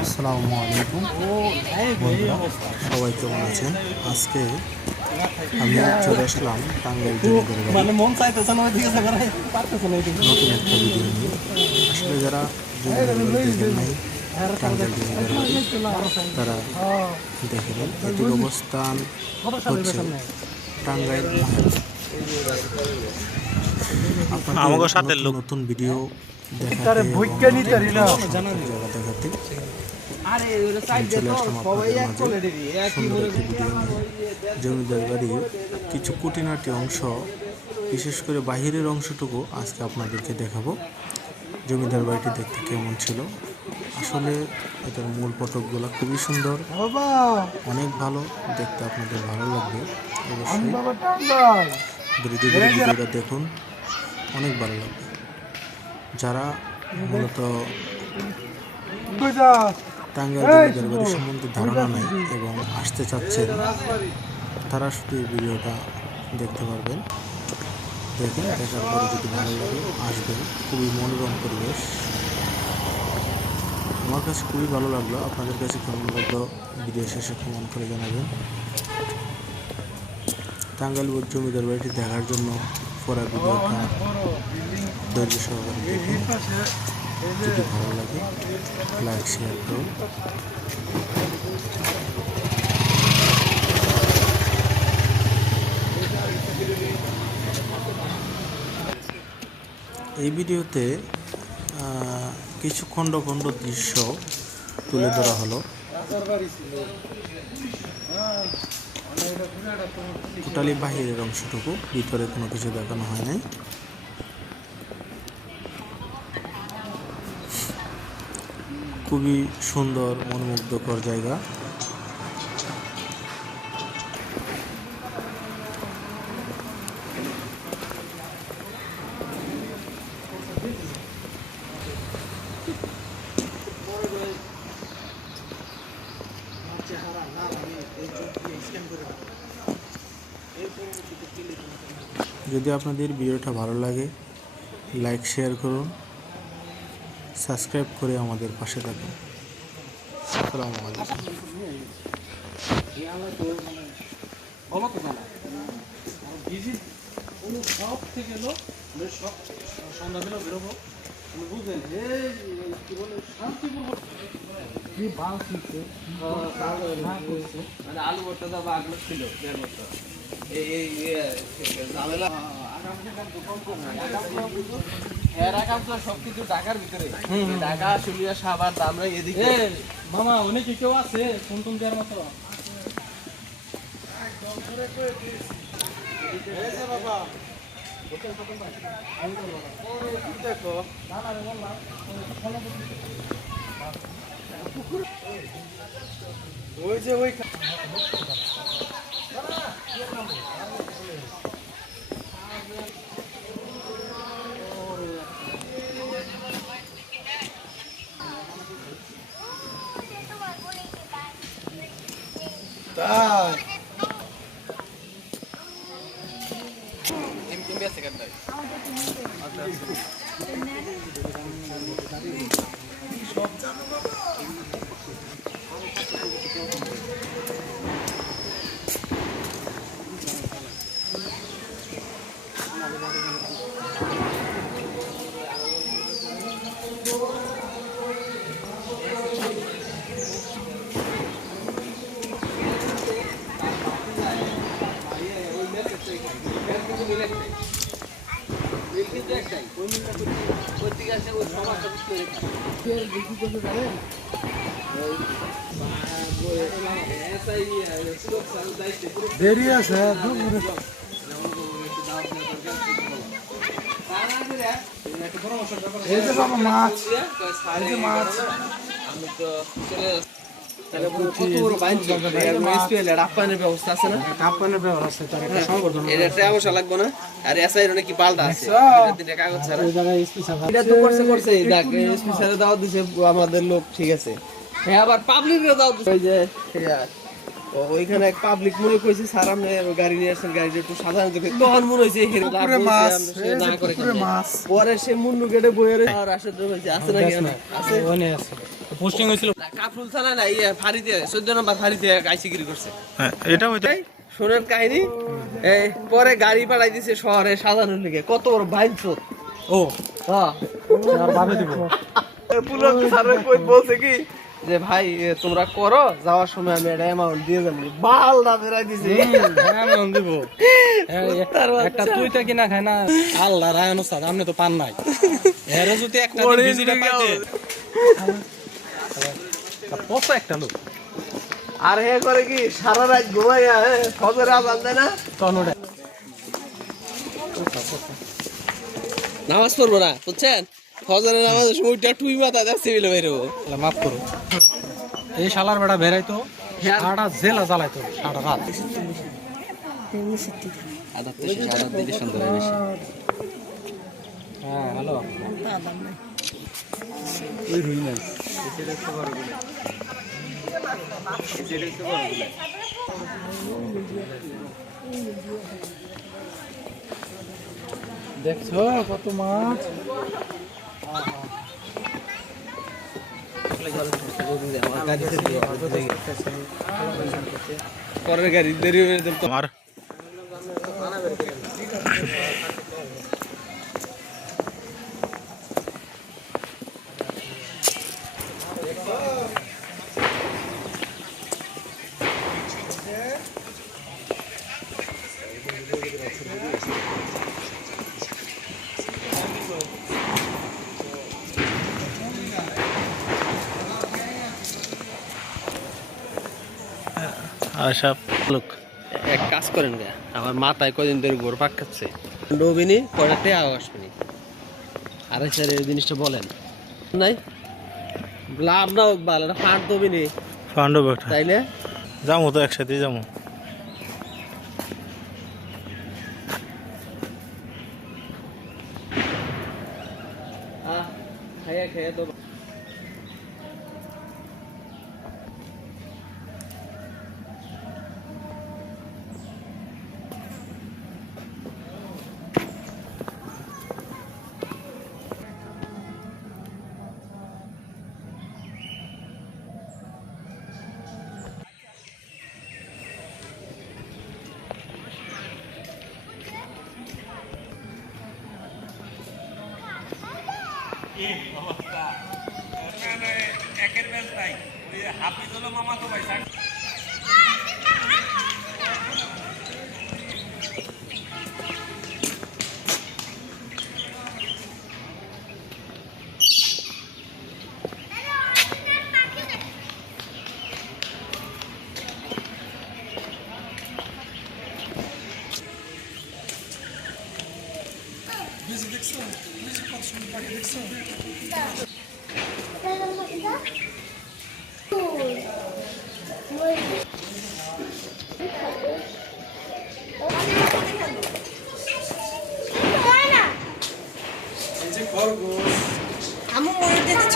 আসসালামু আলাইকুম। বন্ধুরা সবাই কেমন আছেন? আজকে আমি চলে আসলাম টাঙ্গাইল মানে মন নতুন একটা ভিডিও নিয়ে। আসলে যারা দেখেন নাই টাঙ্গাইল তারা দেখে নেন এটির অবস্থান হচ্ছে টাঙ্গাইল আমাগো সাথে নতুন দেখাতে আরে সাইড জমিদার বাড়ির কিছু কুটিনাটি অংশ বিশেষ করে বাহিরের অংশটুকু আজকে আপনাদেরকে দেখাবো। জমিদার বাড়িটি দেখতে কেমন ছিল? আসলে এটার মূল ফটকগুলো খুবই সুন্দর। অনেক ভালো দেখতে আপনাদের ভালো লাগবে অবশ্যই। ভিডিওটা দেখুন অনেক ভালো লাগবে। যারা মূলত টাঙ্গাইল জমিদার সম্বন্ধে ধারণা নেই এবং আসতে চাচ্ছেন তারা শুধু এই ভিডিওটা দেখতে পারবেন। দেখুন দেখার পরে যদি ভালো লাগে আসবেন। খুবই মনোরম পরিবেশ। আমার কাছে খুবই ভালো লাগল। আপনাদের কাছে কেমন লাগল? ভিডিও শেষে কমেন্ট করে জানাবেন। টাঙ্গাইল জমিদার বাড়িটি দেখার জন্য পরে ভিডিওটা ধৈর্য সহকারে দেখুন। যদি ভালো লাগে লাইক শেয়ার করুন। এই ভিডিওতে কিছু খণ্ড খণ্ড দৃশ্য তুলে ধরা হলো। টোটালি বাহিরের অংশটুকু ভিতরে কোনো কিছু দেখানো হয় নাই। খুবই সুন্দর মনোমুগ্ধকর জায়গা। যদি আপনাদের ভিডিওটা ভালো লাগে লাইক শেয়ার করুন সাবস্ক্রাইব করে আমাদের পাশে থাকুন। থেকে লোক সব সন্ধ্যাবেলা বেরোবো। বুঝলেন কি বলে শান্তিপূর্ণ কি বাস নিচ্ছে মানে আলু ভর্তা ছিল দেড় এই ঝামেলা। সবকিছু ঢাকার ভিতরে। ঢাকা শুলিয়া সাবার দামরা এদিকে। মামা উনি কি কেউ আছে? কোন কোন দেওয়ার মতো? ওই যে ওই তাই এম দেরি আছে দুপুরে এই যে বাবা মাছ এই যে মাছ। এটা তো করছে আমাদের লোক ঠিক আছে। হ্যাঁ আবার ওইখানে এক পাবলিক মনে কইছে স্যার আপনি গাড়ি নিয়ে আসছেন গাড়িটা একটু সাধারণ দেখে তখন মনে হয়েছে? পরে সে মুন্ডু গেটে বইয়ের আর আসে আছে নাকি আছে। পোস্টিং হয়েছিল। কাফরুল থানা না ইয়ে ফাঁড়িতে চোদ্দ নম্বর ফাঁড়িতে আইসিগিরি করছে। হ্যাঁ এটা হইতে এই, শোনেন কাহিনী। এই পরে গাড়ি পাঠাই দিছে শহরে লিগে। কত বড় ও। হ্যাঁ। আর ভাবে দিব। পুলক স্যার কই বলছে কি? যে ভাই তোমরা করো যাওয়ার সময় আমি একটা অ্যামাউন্ট দিয়ে যাব বাল না বেরাই দিছে হ্যাঁ আমি অন দিব। হ্যাঁ, একটা তুইটা কিনা খায় না। আল্লাহ রায়ন ওস্তাদ আপনি তো পান নাই। এর যদি একটা কত একটা লোক। আর হে করে কি সারা রাত ঘুমাইয়া ফজরে আজান দেয় না? তখন নামাজ পড়ব না বুঝছেন? ফজরের নামাজের সময় উঠে টুই মাথা যাচ্ছে বিলে বেরোবো মাফ করো এই শালার বেড়া বেড়াইতো সারা জেলা জ্বালাইতো সারা রাত। হ্যাঁ হ্যালো ওই রুই মাছ? দেখছ কত মাছ পরের আশা লোক। এক কাজ করেন গা আমার মাথায় কদিন ধরে গোর পাক খাচ্ছে। ডোবিনি টেয়াও আসবেনি আরে স্যার এই জিনিসটা বলেন। নাই? লাভ না হোক ভালো দবিনি পাণ্ডব একটা তাইলে যাব তো একসাথে যাব খাইয়া খাইয়া তো একের ব্যাস নাই হাফিজ হলো মামা তো ভাই আমু মরে দেখেছ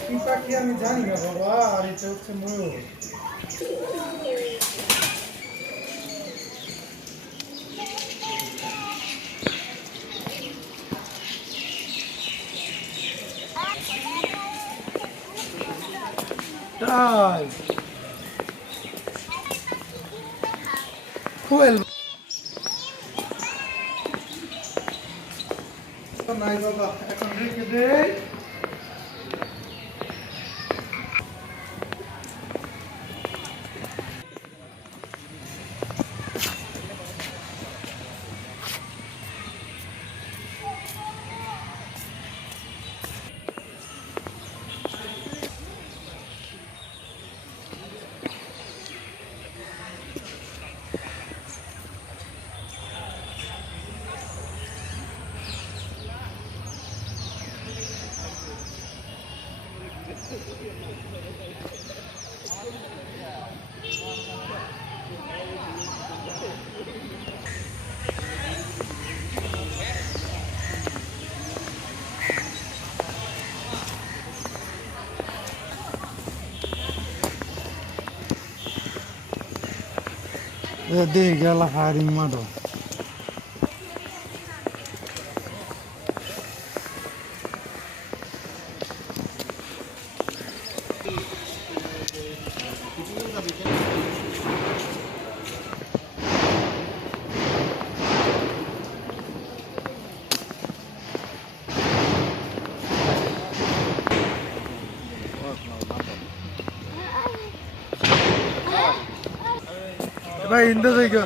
কি পাখি আমি জানি না বাবা আর এটা হচ্ছে ময়ূর। তাই কোয়েল নাই বাবা এখন রেখে দেয় দে গেল হারিং মাডো ভাই ইন্দা জায়গা।